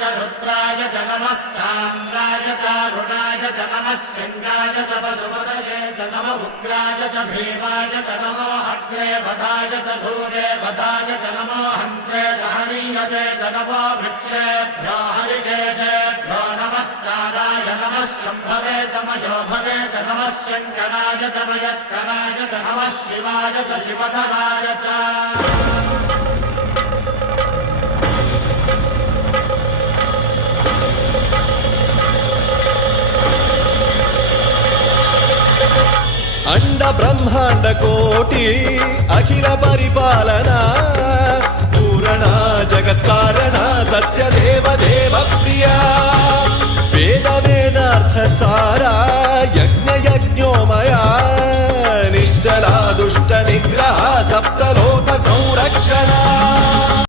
च रुद्राय च नमस्ताम्राय च अरुणाय च नमः शृङ्गाय च पशुपतये च नमः उग्राय च भीमाय च नमो अग्रे वधाय च धूरे वधाय च नमो हन्त्रे च हनीयसे च नमो वृक्षेभ्यो हरिकेशेभ्यो नमस्काराय नमः शम्भवे च मयोभवे च नमः शङ्कराय च मयस्कराय च नमः शिवाय च शिवधराय च अंड ब्रह्मांड कोटि अखिल परिपालना पूरणा जगत्कारणा सत्य देव देव प्रिया वेद वेदार्थ सारा